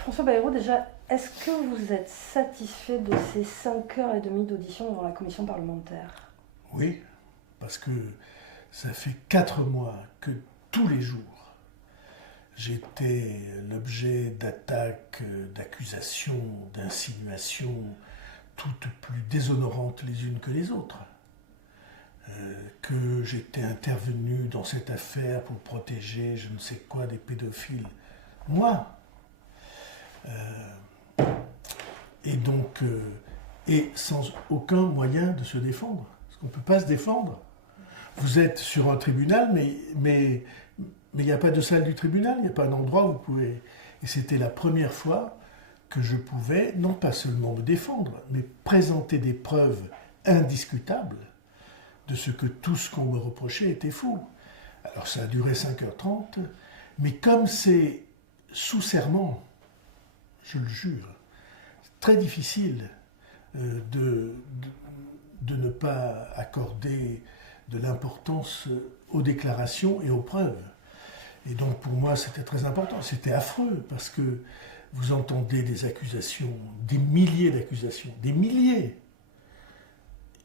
François Bayrou, déjà, est-ce que vous êtes satisfait de ces 5h30 d'audition devant la commission parlementaire? Oui, parce que ça fait 4 mois que tous les jours, j'étais l'objet d'attaques, d'accusations, d'insinuations, toutes plus déshonorantes les unes que les autres. Que j'étais intervenu dans cette affaire pour protéger je ne sais quoi des pédophiles. Moi. Et donc, et sans aucun moyen de se défendre. Parce qu'on ne peut pas se défendre. Vous êtes sur un tribunal, mais il n'y a pas de salle du tribunal, il n'y a pas d'endroit où vous pouvez... Et c'était la première fois que je pouvais, non pas seulement me défendre, mais présenter des preuves indiscutables de ce que tout ce qu'on me reprochait était faux. Alors ça a duré 5h30, mais comme c'est sous serment, je le jure, c'est très difficile de ne pas accorder de l'importance aux déclarations et aux preuves. Et donc pour moi c'était très important, c'était affreux, parce que vous entendez des accusations, des milliers d'accusations, des milliers.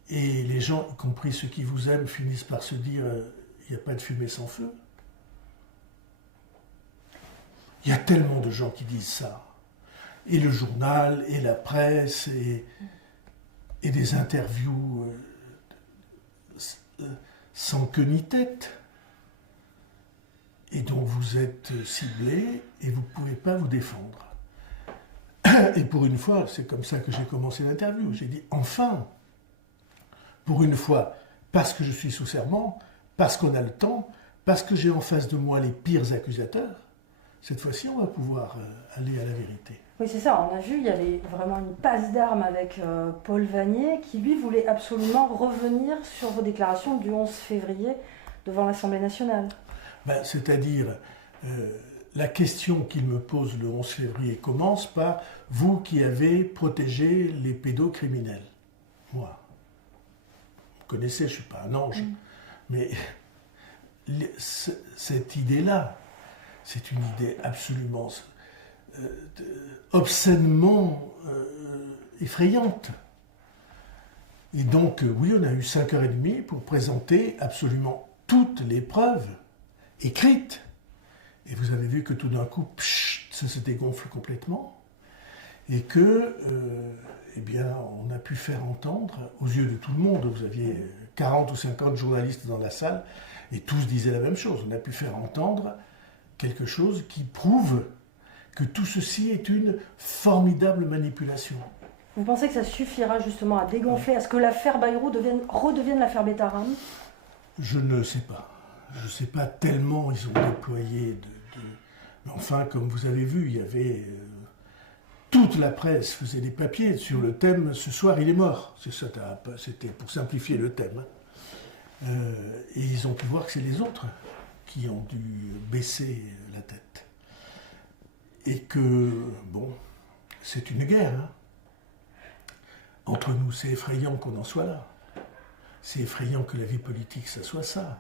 Et les gens, y compris ceux qui vous aiment, finissent par se dire il n'y a pas de fumée sans feu. Il y a tellement de gens qui disent ça. Et le journal, et la presse, et des interviews sans queue ni tête. Et donc vous êtes ciblé et vous ne pouvez pas vous défendre. Et pour une fois, c'est comme ça que j'ai commencé l'interview. J'ai dit enfin, pour une fois, parce que je suis sous serment, parce qu'on a le temps, parce que j'ai en face de moi les pires accusateurs, cette fois-ci on va pouvoir aller à la vérité. Oui, c'est ça, on a vu, il y avait vraiment une passe d'armes avec Paul Vannier qui, lui, voulait absolument revenir sur vos déclarations du 11 février devant l'Assemblée nationale. C'est-à-dire, la question qu'il me pose le 11 février commence par « Vous qui avez protégé les pédocriminels ». Moi, vous connaissez, je ne suis pas un ange, mais cette idée-là, c'est une idée absolument... obscènement effrayante. Et donc, oui, on a eu 5h30 pour présenter absolument toutes les preuves écrites. Et vous avez vu que tout d'un coup, ça se dégonfle complètement. Et que, eh bien, on a pu faire entendre, aux yeux de tout le monde, vous aviez 40 ou 50 journalistes dans la salle, et tous disaient la même chose. On a pu faire entendre quelque chose qui prouve que tout ceci est une formidable manipulation. Vous pensez que ça suffira justement à dégonfler, à ce que l'affaire Bayrou redevienne l'affaire Betaram? Je ne sais pas. Je ne sais pas tellement ils ont déployé Mais enfin, comme vous avez vu, il y avait... toute la presse faisait des papiers sur le thème « Ce soir, il est mort ». C'était pour simplifier le thème. Et ils ont pu voir que c'est les autres qui ont dû baisser la tête. Et que, bon, c'est une guerre. Hein. Entre nous, c'est effrayant qu'on en soit là. C'est effrayant que la vie politique, ça soit ça.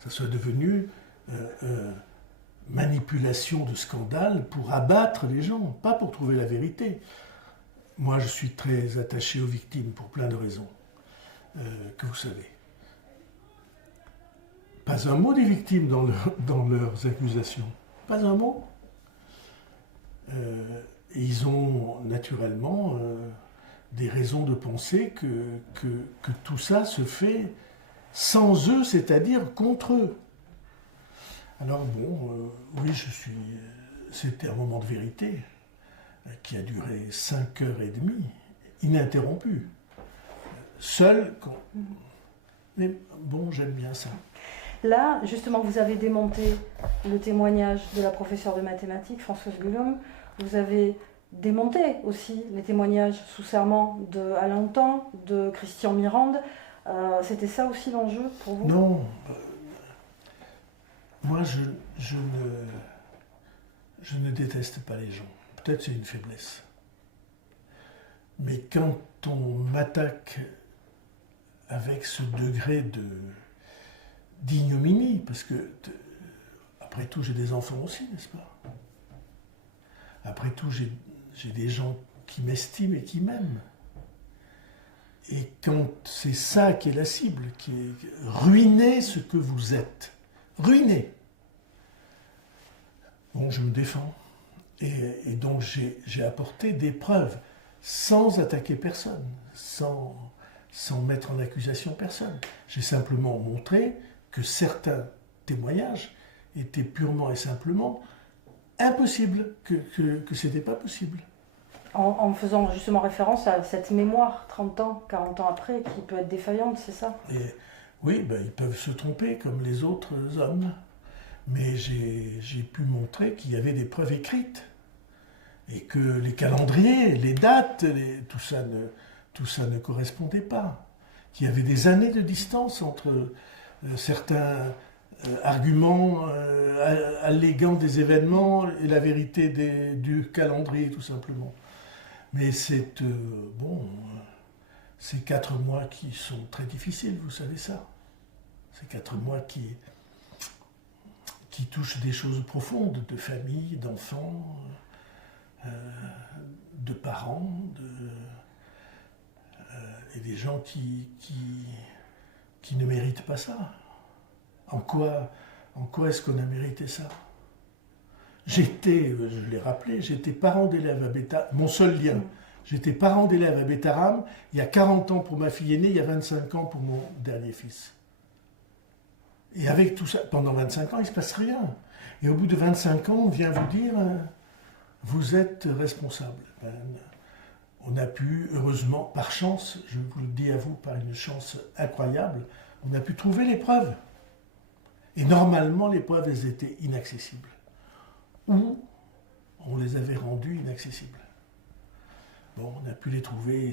Ça soit devenu manipulation de scandale pour abattre les gens, pas pour trouver la vérité. Moi, je suis très attaché aux victimes pour plein de raisons, que vous savez. Pas un mot des victimes dans leurs accusations. Pas un mot. Et ils ont naturellement des raisons de penser que tout ça se fait sans eux, c'est-à-dire contre eux. Alors bon, oui, c'était un moment de vérité qui a duré 5h30, ininterrompu. Seul, mais bon, j'aime bien ça. Là, justement, vous avez démonté le témoignage de la professeure de mathématiques, Françoise Guillaume. Vous avez démonté aussi les témoignages sous serment de Alain Tan, de Christian Mirande. C'était ça aussi l'enjeu pour vous? Non. Moi, je ne déteste pas les gens. Peut-être c'est une faiblesse. Mais quand on m'attaque avec ce degré d'ignominie, parce que, après tout, j'ai des enfants aussi, n'est-ce pas? Après tout, j'ai des gens qui m'estiment et qui m'aiment. Et quand c'est ça qui est la cible, qui est ruiner ce que vous êtes, ruiner. Bon, je me défends. Et donc j'ai apporté des preuves, sans attaquer personne, sans mettre en accusation personne. J'ai simplement montré que certains témoignages étaient purement et simplement impossibles, que ce n'était pas possible. En faisant justement référence à cette mémoire 30 ans, 40 ans après, qui peut être défaillante, c'est ça? Et oui, ben, ils peuvent se tromper comme les autres hommes, mais j'ai pu montrer qu'il y avait des preuves écrites et que les calendriers, les dates, tout ça ne correspondait pas, qu'il y avait des années de distance entre certains arguments alléguant des événements et la vérité du calendrier, tout simplement. Mais c'est 4 mois qui sont très difficiles, vous savez ça. C'est 4 mois qui touchent des choses profondes, de famille, d'enfants, de parents, et des gens qui ne méritent pas ça. En quoi est-ce qu'on a mérité ça? J'étais, je l'ai rappelé, j'étais parent d'élève à Bétaram, mon seul lien. J'étais parent d'élève à Bétaram, il y a 40 ans pour ma fille aînée, il y a 25 ans pour mon dernier fils. Et avec tout ça, pendant 25 ans, il ne se passe rien. Et au bout de 25 ans, on vient vous dire, vous êtes responsable. Ben, on a pu, heureusement, par chance, je vous le dis à vous, par une chance incroyable, on a pu trouver les preuves. Et normalement, les preuves, elles étaient inaccessibles. Ou on les avait rendues inaccessibles. Bon, on a pu les trouver et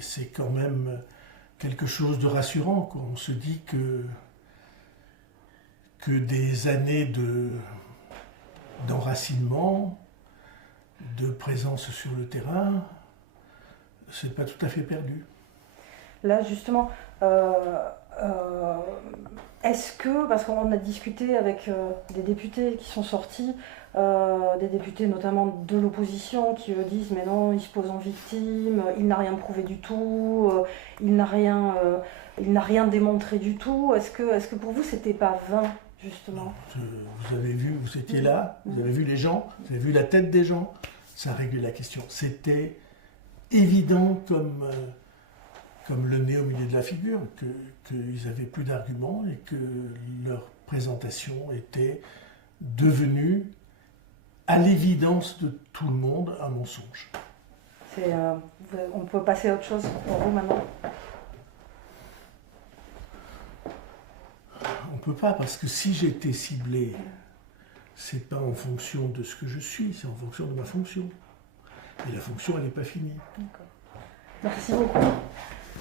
c'est quand même quelque chose de rassurant, quoi. On se dit que des années d'enracinement, de présence sur le terrain, c'est pas tout à fait perdu. Là, justement, est-ce que, parce qu'on a discuté avec des députés qui sont sortis, des députés notamment de l'opposition qui disent mais non, il se pose en victime, il n'a rien prouvé du tout, il n'a rien démontré du tout. Est-ce que pour vous c'était pas vain justement? Vous avez vu, vous étiez là, vous avez vu les gens, vous avez vu la tête des gens, ça réglait la question. C'était évident comme le nez au milieu de la figure, qu'ils n'avaient plus d'arguments et que leur présentation était devenue, à l'évidence de tout le monde, un mensonge. On peut passer à autre chose pour vous maintenant? On ne peut pas, parce que si j'étais ciblé, c'est pas en fonction de ce que je suis, c'est en fonction de ma fonction. Et la fonction, elle n'est pas finie. D'accord. Merci beaucoup.